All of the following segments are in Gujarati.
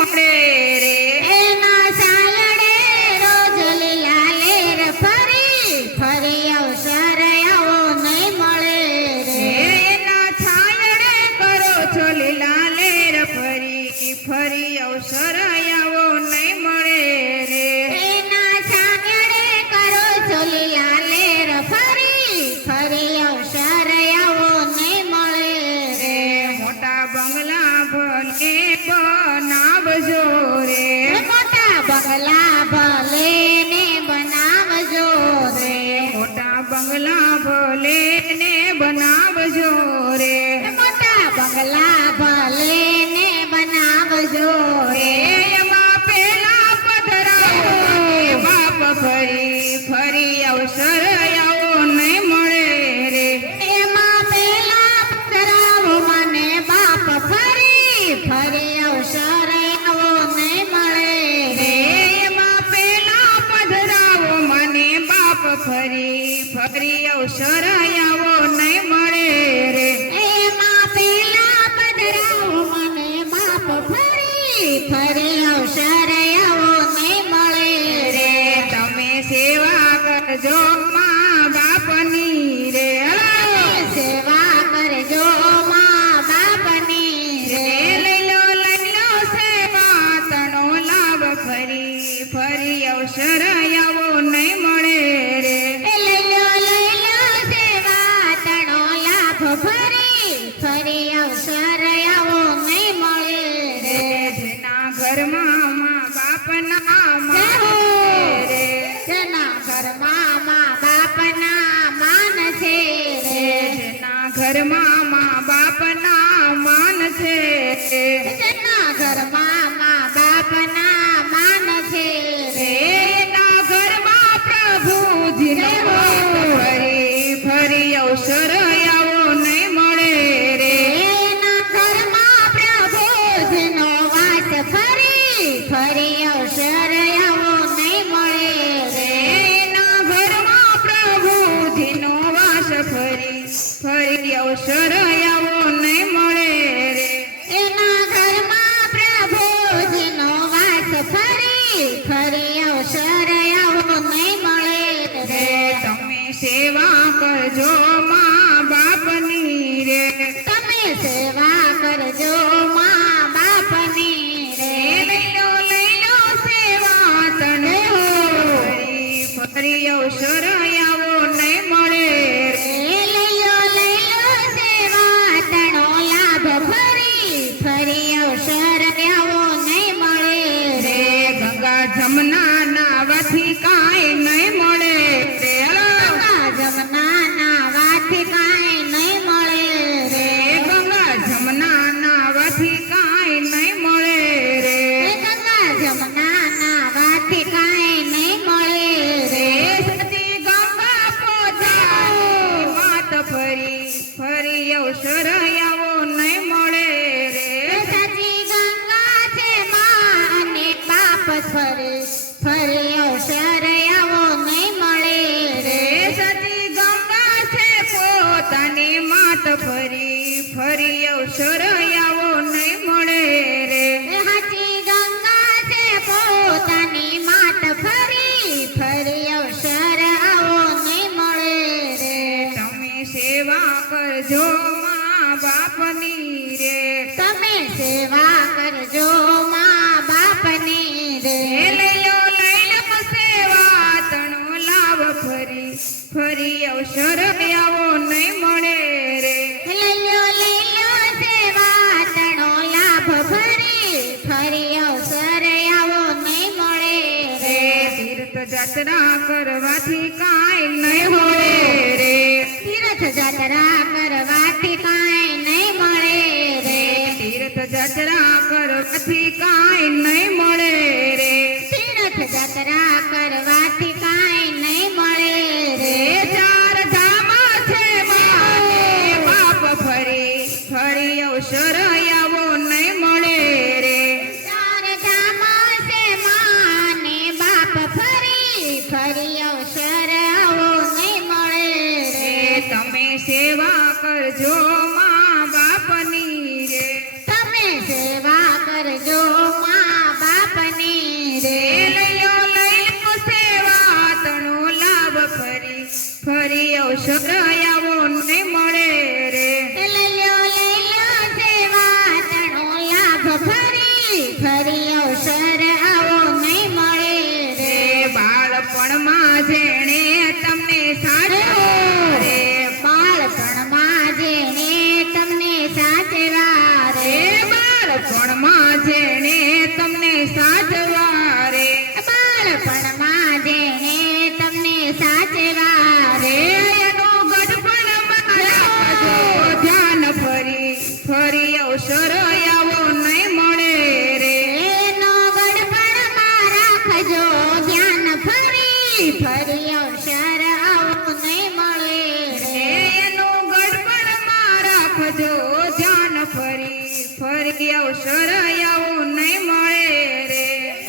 મળે રે એના સાયડે રોજ લીલા લેર ફરી ફરી અવસર આવો નહીં મળે રે એના છાયડે કરો છો લીલા લેર ફરી ફરી અવસર આવો નહીં મળે રે એના સાયડે કરો છો લીલા લેર ફરી ફરી અવસર આવો નહીં મળે રે મોટા બંગલા ભલે બનાવજો રે મોટા બંગલા ભલે ને બનાવજો રે મોટા બંગલા ભલે ને બનાવજો રે મોટા બંગલા ભલે ને બનાવજો રે એમાં પેલા પધરાવો બાપ ફરી ફરી અવસર આવો નહીં મળે રે એમાં પેલા પધરાવો મને બાપ ફરી ફરી અવસર આવો નહીં મળે રે એમાં પેલા પધરાવો મને બાપ ફરી ફરી અવસર આવો નહીં મળે રે એમાં પેલા પધરાવો મને બાપ ફરી ફરી અવસર આવો નહીં મળે રે તમે સેવા કરજો મા બાપની રે સેવા કરજો મા બાપની રે લઈ લો સેવા તણો લાભ ફરી ફરી અવસર આવો નહીં મળે રે લઈ લો સેવા તણો લાભ ફરી ફરી અવસર આવો નહીં મળે રે જેના ઘરમાં મા બાપના માન રે જેના ઘરમાં મા બાપના માન છે રે જેના ઘરમાં મા બાપના માન છે જેના ઘરમાં મા બાપના માન છે રે એના ઘરમાં પ્રભુજીનો ફરી ફરી અવસર આવો નહીં મળે રે એના ઘરમાં પ્રભુજીનો વાસ ફરી ફરી અવસર આવો નહીં મળે રે એના ઘરમાં પ્રભુજીનો વાસ ફરી ફરી અવસર આવો નહીં મળે રે એના ઘરમાં પ્રભુજીનો વાસ ફરી ફરી અવસર આવો નહીં મળે રે તમે સેવા કરજો મા બાપની રે તમે સેવા કરજો મા બાપની રે લઈ લો સેવા તને ફરી ફરી અવસર આવો નહીં મળે રે લઈ લો સેવા તણો લાભ ફરી ફરી અવસર આવો નહીં મળે રે ગંગા જમના નાવાથી કાંઈ નહીં મળે રે ગંગા જમના નાવાથી કાંઈ નહીં મળે રે ગંગા જમના નાવાથી કાંઈ નહીં મળે રે ગંગા જમના નાવાથી કાંઈ નહીં મળે રે સતી ગંગા પોતાની માત ફરી ફરી અવસર આવો નહીં મળે રે સાચી ગંગા છે માં અને બાપ ફરી ફરી અવસર આવો નહીં મળે રે સતી ગંગા છે પોતાની માત ફરી ફરી અવસર આવો નહીં મળે રે સાચી ગંગા છે પોતાની માત ફરી ફરી અવસર આવો નહીં મળે રે તમે સેવા કરજો મા બાપની રે તમે સેવા કરજો મા બાપની રે લઈ લો સેવા તણો લાભ ફરી ફરી અવસર આવો નહીં મળે રે લઈ લો સેવા તણો લાભ ફરી ફરી અવસર આવો નહીં મળે રે તીર્થ જાત્રા કરવાથી કાંઈ નહીં મળે રે તીર્થ જાત્રા કરવાથી કાંઈ નહીં મળે રે તીર્થ જાત્રા કરવાથી કાંઈ નહીં મળે રે તીર્થ જાત્રા કરવાથી કાંઈ નહીં મળે રે ચાર ધામ છે માને બાપ ફરી ફરી અવસર આવો નહીં મળે રે ચાર ધામ છે માને બાપ ફરી ફરી અવસર આવો નહીં મળે રે તમે સેવા કરજો મા બાપની રે તમે સેવા કરજો મા અવસર આવો નહીં મળે રે લઈ લો સેવા તણો લાભ ફરી ફરી અવસર આવો નહીં મળે રે બાળપણમાં જેણે તમને સાચવ્યા રે બાળપણમાં જેને તમને સાચવ્યા રે બાળપણમાં જેણે તમને સાચવ્યા રે બાળપણમાં જેને તમને સાચવ્યા રે એનું ગઢપણમાં રાખજો ધ્યાન ફરી ફરી અવસર આવો નહીં મળે રે એનો ગડપણમાં રાખજો ધ્યાન ફરી ફરી અવસર આવો નહીં મળે રે એનું ગઢપણમાં રાખજો ધ્યાન ફરી ફરી અવસર આવો નહીં મળે રે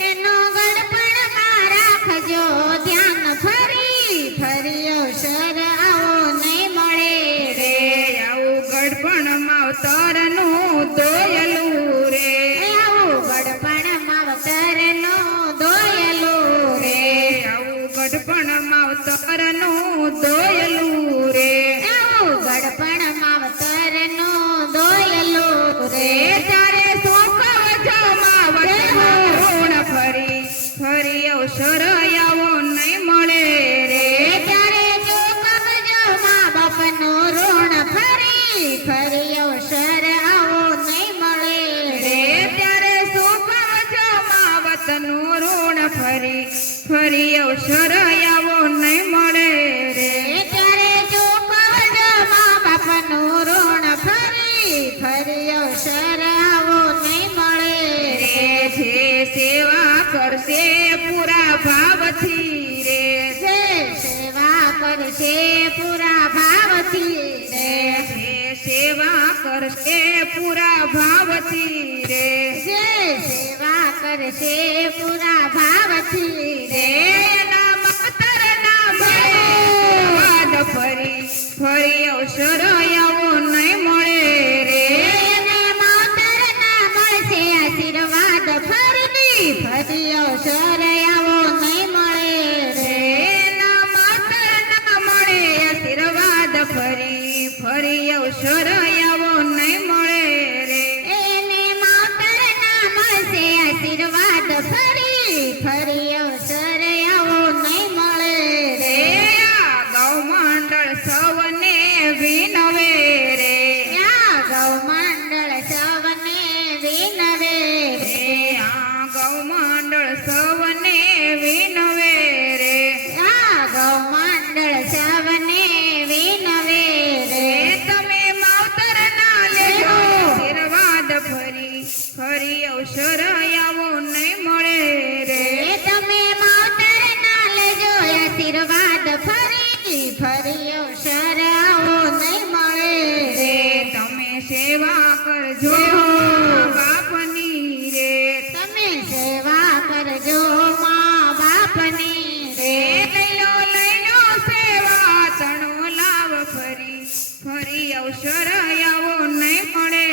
એનો ગડપણમાં રાખજો ધ્યાન ફરી ફરી અવસર આવો નહીં મળે રે આવું ગઢપણમાં અવતરનું દોયલું રે આવું ગડપણમાં અવતરનું દોયલું રે આવું ગઢપણમાં અવતરનું દોયલું રે આવું ગડપણમાં અવતરનું દોયલું રે તારે સોખવજોમાં વચન ફરી ફરી અવસર આવો નહીં મળે રે ત્યારે જો કમજો મા બાપનું ઋણ ફરી ફરી અવસર આવો નહીં મળે રે ત્યારે સોખવજોમાં વતનનું ઋણ ફરી ફરી અવસર આવો નહીં મળે રે ત્યારે જો કમજો મા બાપનું ઋણ ફરી ફરી અવસર આવો નહીં મળે રે જે સેવા કરશે પૂરા ભાવથી રે જે સેવા કરશે પૂરા ભાવથી રે જે સેવા કરશે પૂરા ભાવથી રે જે સેવા કરશે પૂરા ભાવથી રે રે એના માતરના વાદ ફરી ફરી અવસર આવો નહીં મળે રે એને માતરના મળશે આશીર્વાદ ફરી ફરી અવસર આવો નહીં મળે રે એના માતરના મળે આશીર્વાદ ફરી ફરી અવસર આવો નહીં મળે રે એને માતરના મળશે આશીર્વાદ ફરી ફરી અવસર આવો નહીં મળે રે રે આ ગૌમંડળ સૌને વિનવે રે આ ગૌમંડળ સૌને વિનવે રે આ ગૌમંડળ સૌને વિનવે રે આ ગૌમંડળ સૌને વિનવે રે તમે માવતરના લેજો આશીર્વાદ ફરી ફરી અવસર આવો નહીં મળે રે તમે માતરના લેજો આશીર્વાદ ફરી ફરી અવસર આવો નહીં મળે રે રે તમે સેવા કરજો બાપની રે તમે સેવા કરજો મા બાપની રે લઈ લો સેવા તણો લાવ ફરી ફરી અવસર આવો નહીં મળે